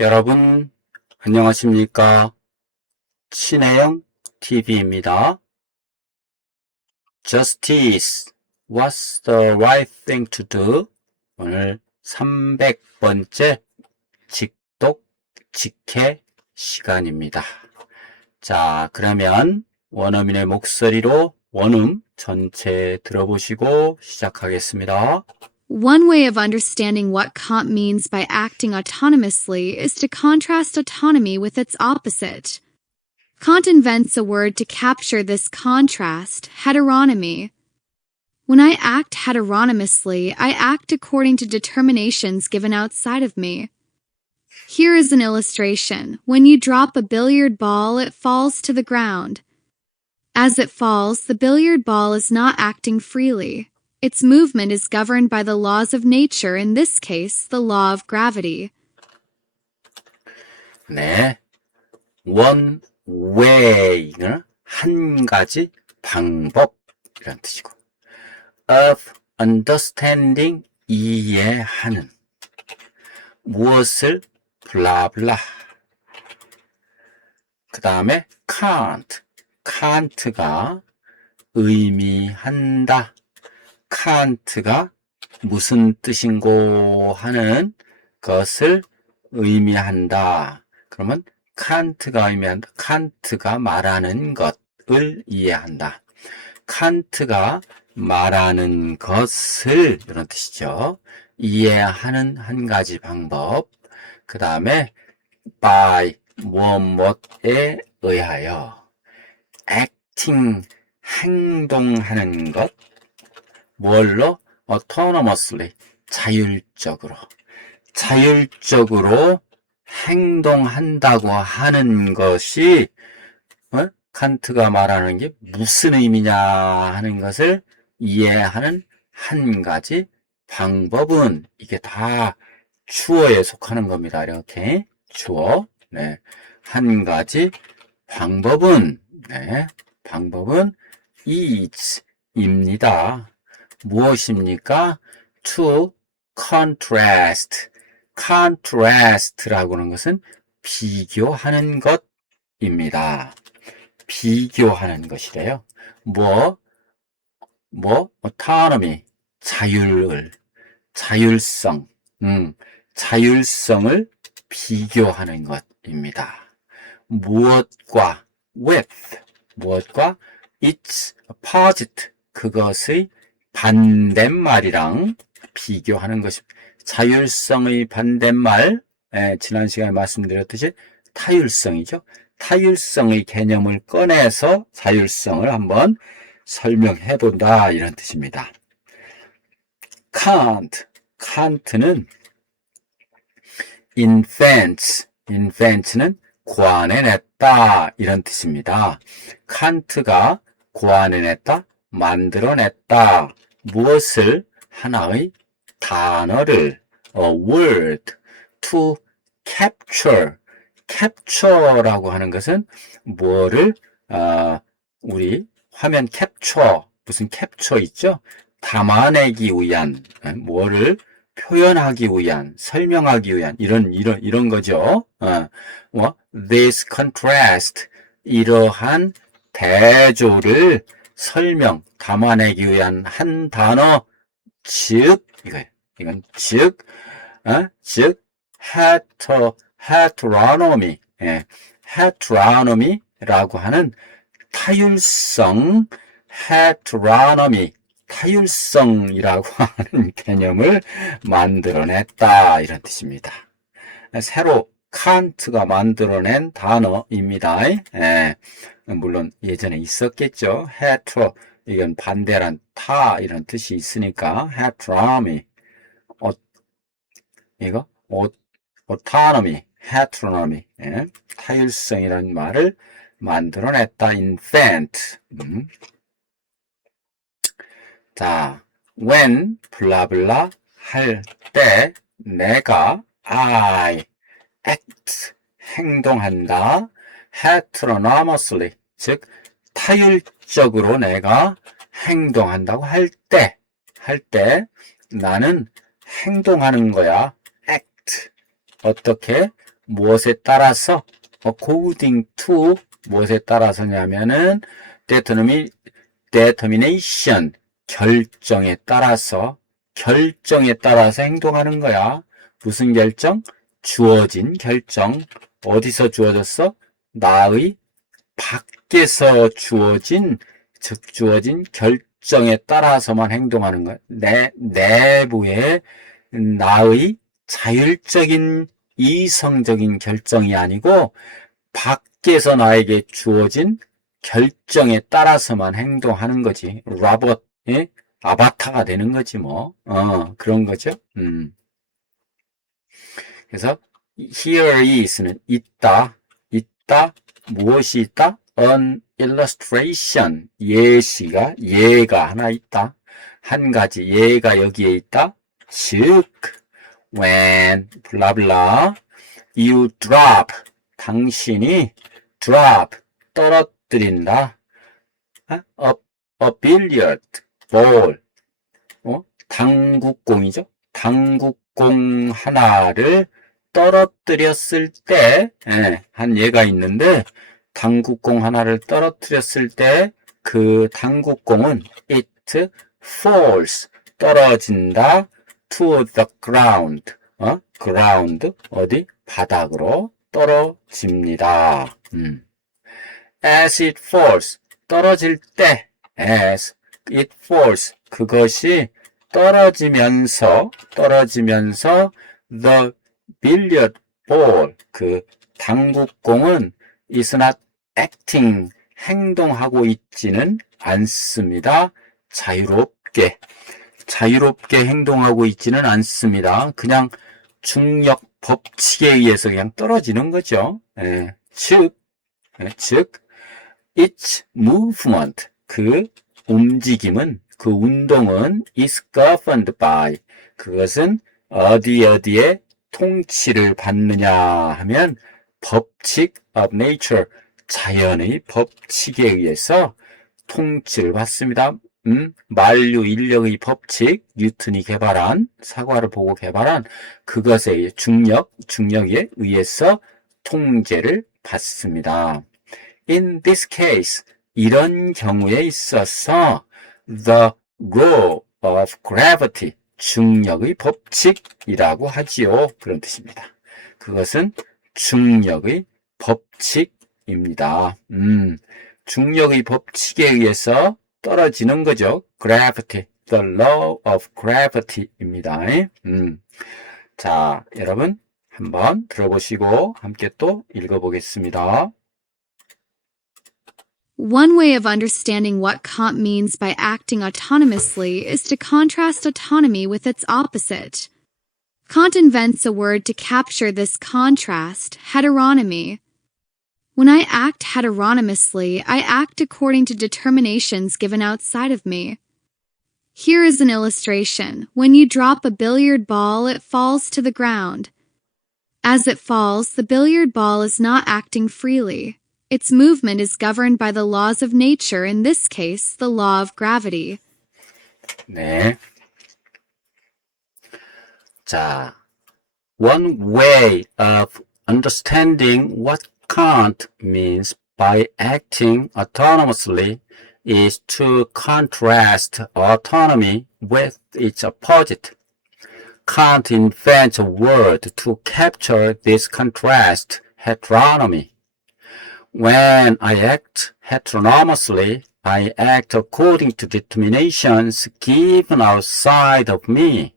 여러분, 안녕하십니까? 친해영 TV입니다. Justice, what's the right thing to do? 오늘 300번째 직독, 직해 시간입니다. 자, 그러면 원어민의 목소리로 원음 전체 들어보시고 시작하겠습니다. One way of understanding what Kant means by acting autonomously is to contrast autonomy with its opposite. Kant invents a word to capture this contrast, heteronomy. When I act heteronomously, I act according to determinations given outside of me. Here is an illustration. When you drop a billiard ball, it falls to the ground. As it falls, the billiard ball is not acting freely. Its movement is governed by the laws of nature, in this case, the law of gravity. 네. One way는 한 가지 방법 이런 뜻이고 of understanding 이해하는 무엇을 블라블라 그 다음에 칸트가 의미한다 칸트가 무슨 뜻인고 하는 것을 의미한다. 그러면 칸트가 의미한다. 칸트가 말하는 것을 이해한다. 칸트가 말하는 것을 이런 뜻이죠. 이해하는 한 가지 방법. 그 다음에 by 무엇에 의하여 acting 행동하는 것 뭘로? autonomously 자율적으로 행동한다고 하는 것이 칸트가 말하는 게 무슨 의미냐 하는 것을 이해하는 한 가지 방법은 이게 다 주어에 속하는 겁니다. 이렇게 주어 네. 한 가지 방법은 is입니다. 무엇입니까? to contrast라고 하는 것은 비교하는 것입니다. 비교하는 것이래요. autonomy, 자율성을 비교하는 것입니다. 무엇과 with, 무엇과 its opposite, 그것의 반대말이랑 비교하는 것입니다. 자율성의 반대말, 지난 시간에 말씀드렸듯이 타율성이죠. 타율성의 개념을 꺼내서 자율성을 한번 설명해 본다 이런 뜻입니다. 칸트는 invent는 고안해냈다 이런 뜻입니다. 칸트가 고안해냈다, 만들어냈다. 무엇을? 하나의 단어를 a word to capture라고 하는 것은 뭐를 우리 화면 캡처 무슨 캡처 있죠? 담아내기 위한 뭐를 표현하기 위한 설명하기 위한 이런 거죠. This contrast 이러한 대조를 담아내기 위한 한 단어 이건 heteronomy라고 하는 타율성이라고 하는 개념을 만들어냈다 이런 뜻입니다. 새로 칸트가 만들어낸 단어입니다. 물론 예전에 있었겠죠. 이건 반대란 이런 뜻이 있으니까 heteronomy autonomy 타율성이라는 말을 만들어냈다. invent 자, when 블라블라 할 때 내가 I act 행동한다. heteronomously 즉 타율적으로 내가 행동한다고 할 때 나는 행동하는 거야. act 어떻게? 무엇에 따라서 according to 무엇에 따라서냐면은 determination 결정에 따라서 행동하는 거야. 무슨 결정? 주어진 결정. 어디서 주어졌어? 나의 밖에서 주어진 결정에 따라서만 행동하는 거야. 내 내부의 나의 자율적인 이성적인 결정이 아니고 밖에서 나에게 주어진 결정에 따라서만 행동하는 거지. 로봇의 아바타가 되는 거지 뭐. 그런 거죠. 그래서 here is는 있다. 무엇이 있다? An illustration. 예가 하나 있다. 한 가지 예가 여기에 있다. 즉 when 블라블라 you drop 당신이 drop 떨어뜨린다. a billiard ball 당구공이죠. 당구공 하나를 떨어뜨렸을 때 한 예가 있는데 당구공 하나를 떨어뜨렸을 때 그 당구공은 it falls 떨어진다 to the ground ground 어디 바닥으로 떨어집니다. as it falls 떨어질 때 as it falls 그것이 떨어지면서 the billiard ball 그 당구공은 is not acting 행동하고 있지는 않습니다. 자유롭게 행동하고 있지는 않습니다. 그냥 중력 법칙에 의해서 그냥 떨어지는 거죠. 즉 its movement 그 움직임은 그 운동은 is governed by 그것은 어디에 통치를 받느냐 하면 법칙 of nature 자연의 법칙에 의해서 통치를 받습니다. 만류 인력의 법칙 뉴턴이 개발한 사과를 보고 개발한 그것에 의해 중력에 의해서 통제를 받습니다. In this case 이런 경우에 있어서 the law of gravity 중력의 법칙이라고 하지요. 그런 뜻입니다. 그것은 중력의 법칙입니다. 중력의 법칙에 의해서 떨어지는 거죠. gravity, the law of gravity입니다. 자, 여러분 한번 들어보시고 함께 또 읽어보겠습니다. One way of understanding what Kant means by acting autonomously is to contrast autonomy with its opposite. Kant invents a word to capture this contrast, heteronomy. When I act heteronomously, I act according to determinations given outside of me. Here is an illustration. When you drop a billiard ball, it falls to the ground. As it falls, the billiard ball is not acting freely. Its movement is governed by the laws of nature, in this case, the law of gravity. 네. 자, one way of understanding what Kant means by acting autonomously is to contrast autonomy with its opposite. Kant invents a word to capture this contrast, heteronomy. When I act heteronomously, I act according to determinations given outside of me.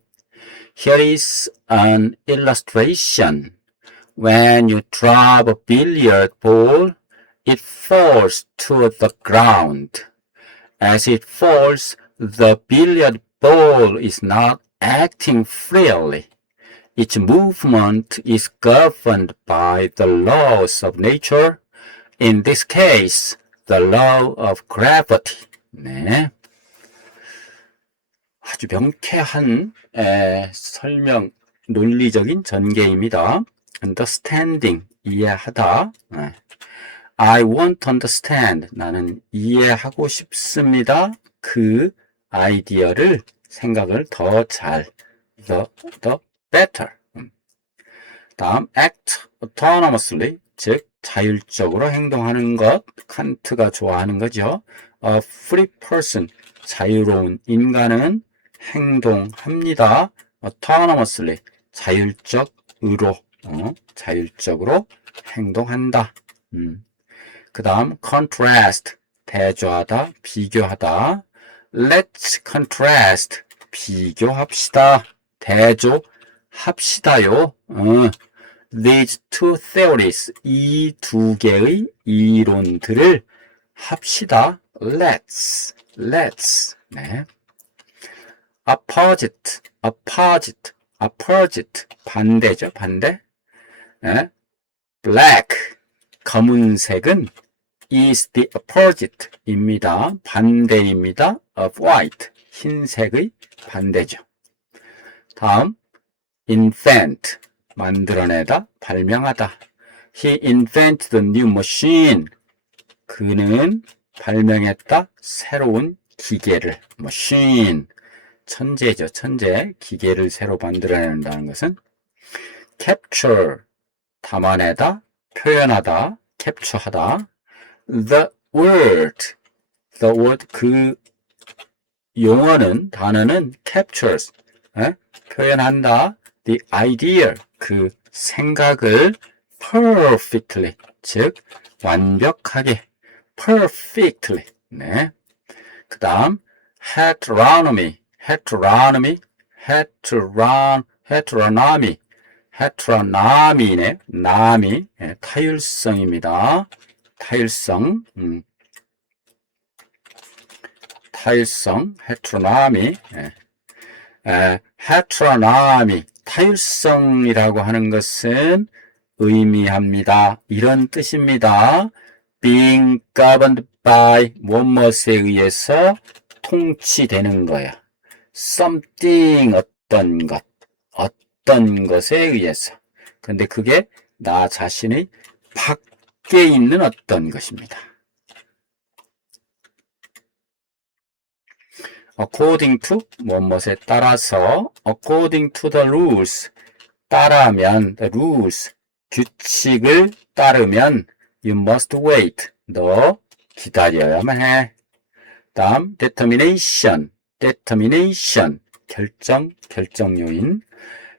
Here is an illustration. When you drop a billiard ball, it falls to the ground. As it falls, the billiard ball is not acting freely. Its movement is governed by the laws of nature. In this case, the law of gravity. 네. 아주 명쾌한 설명, 논리적인 전개입니다. understanding, 이해하다. I want to understand, 나는 이해하고 싶습니다. 그 아이디어를, 생각을 더 잘, the better. 다음, act autonomously, 즉 자율적으로 행동하는 것, 칸트가 좋아하는 거죠. A free person, 자유로운 인간은 행동합니다. autonomously, 자율적으로, 자율적으로 행동한다. 그 다음 contrast, 대조하다, 비교하다. Let's contrast, 비교합시다. 대조합시다요. These two theories, 이 두 개의 이론들을 합시다. Let's. 네. Opposite, 반대죠, 반대. 네. Black, 검은색은 is the opposite 입니다. 반대입니다. of white, 흰색의 반대죠. 다음, invent, 만들어내다, 발명하다. He invented a new machine. 그는 발명했다, 새로운 기계를. machine, 천재죠, 천재. 기계를 새로 만들어낸다는 것은. capture, 담아내다, 표현하다, 캡처하다. The word, 그 용어는, 단어는 captures, 표현한다. The idea, 그 생각을 perfectly, 즉 완벽하게, perfectly. 네. 그 다음 heteronomy, heteronomy네. 남이, 타율성입니다. 타율성, heteronomy, heteronomy, 타율성이라고 하는 것은 의미합니다. 이런 뜻입니다. being governed by 무엇에 의해서 통치되는 거야. something, 어떤 것에 의해서. 근데 그게 나 자신의 밖에 있는 어떤 것입니다. according to, 무엇에 따라서, according to the rules, 따라하면, the rules, 규칙을 따르면, you must wait, 너 기다려야만 해. 다음, determination, 결정 요인.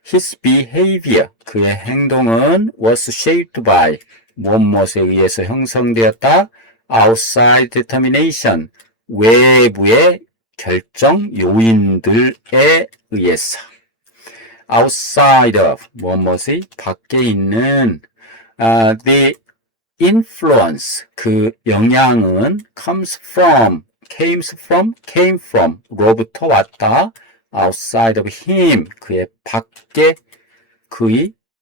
His behavior, 그의 행동은 was shaped by, 무엇에 의해서 형성되었다. outside determination, 외부의 결정 요인들에 의해서. outside of, 무엇이 밖에 있는. the influence, 그 영향은 came from, 로부터 왔다. outside of him, 그의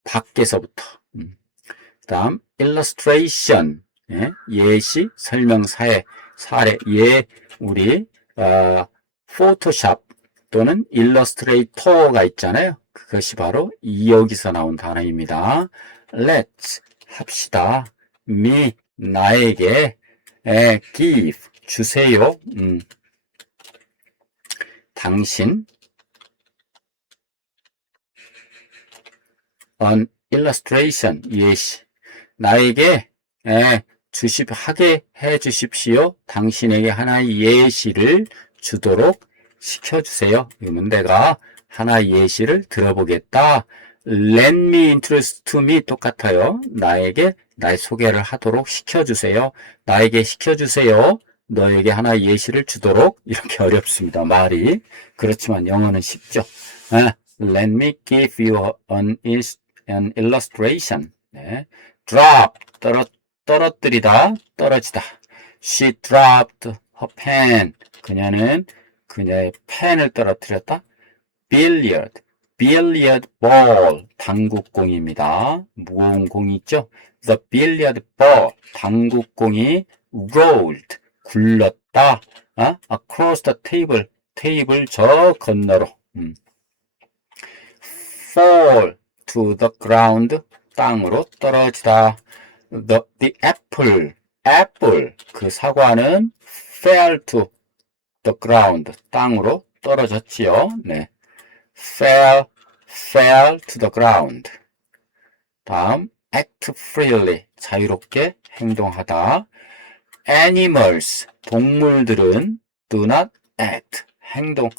밖에서부터. 그 다음 illustration, 예시, 설명, 사례, 우리 포토샵 또는 일러스트레이터가 있잖아요. 그것이 바로 여기서 나온 단어입니다. Let's, 합시다. me, 나에게, give, 주세요. 당신, an illustration, 예시. 나에게 하게 해 주십시오. 당신에게 하나의 예시를 주도록 시켜주세요. 그러면 내가 하나의 예시를 들어보겠다. Let me introduce to me 똑같아요. 나에게 나의 소개를 하도록 시켜주세요. 나에게 시켜주세요. 너에게 하나의 예시를 주도록. 이렇게 어렵습니다. 말이. 그렇지만 영어는 쉽죠. Let me give you an illustration. 네. drop, 떨어뜨리다, 떨어지다. She dropped her pen. 그녀는 그녀의 펜을 떨어뜨렸다. billiard ball, 당구공입니다. 무거운 공이 있죠. The billiard ball, 당구공이 rolled, 굴렀다. across the table, 테이블 저 건너로. fall to the ground, 땅으로 떨어지다. The apple, 그 사과는 fell to the ground, 땅으로 떨어졌지요. 네. fell to the ground. 다음, act freely, 자유롭게 행동하다. animals, 동물들은 do not act, 행동하지는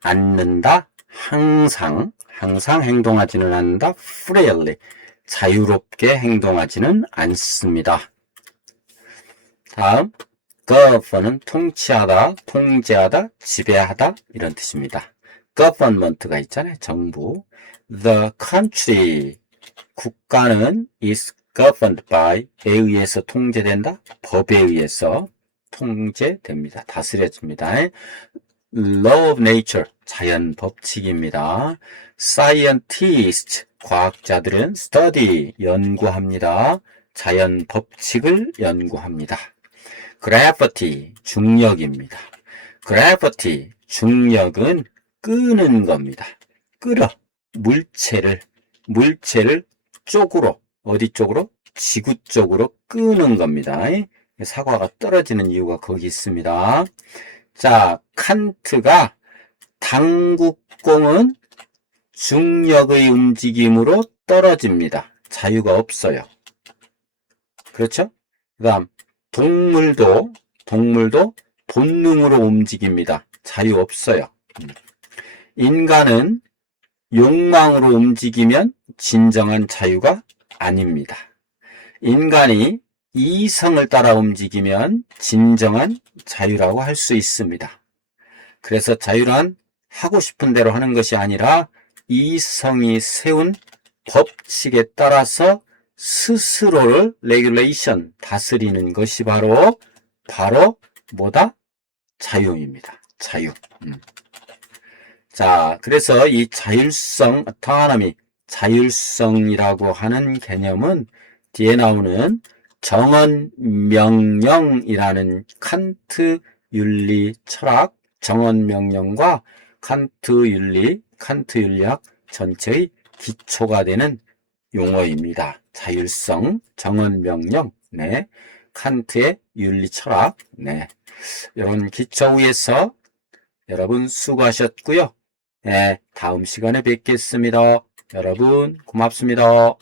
않는다. 항상 행동하지는 않는다. freely, 자유롭게 행동하지는 않습니다. 다음, govern은 통치하다, 통제하다, 지배하다 이런 뜻입니다. government가 있잖아요. 정부. The country, 국가는 is governed by, 에 의해서 통제된다. 법에 의해서 통제됩니다. 다스려집니다. Law of nature, 자연 법칙입니다. Scientists, 과학자들은 study, 연구합니다. 자연 법칙을 연구합니다. Gravity, 중력입니다. Gravity, 중력은 끄는 겁니다. 끌어, 물체를 쪽으로, 어디 쪽으로? 지구 쪽으로 끄는 겁니다. 사과가 떨어지는 이유가 거기 있습니다. 자, 칸트가 당구공은 중력의 움직임으로 떨어집니다. 자유가 없어요. 그렇죠? 그 다음, 동물도 본능으로 움직입니다. 자유 없어요. 인간은 욕망으로 움직이면 진정한 자유가 아닙니다. 인간이 이성을 따라 움직이면 진정한 자유라고 할 수 있습니다. 그래서 자유란 하고 싶은 대로 하는 것이 아니라 이성이 세운 법칙에 따라서 스스로를 레귤레이션, 다스리는 것이 바로 뭐다? 자유입니다. 자유. 자, 그래서 이 자율성, autonomy, 자율성이라고 하는 개념은 뒤에 나오는 정언명령이라는 칸트 윤리 철학, 정언명령과 칸트 윤리학 전체의 기초가 되는 용어입니다. 자율성, 정언명령, 네, 칸트의 윤리 철학, 네, 이런 기초 위에서 여러분 수고하셨고요. 네, 다음 시간에 뵙겠습니다. 여러분 고맙습니다.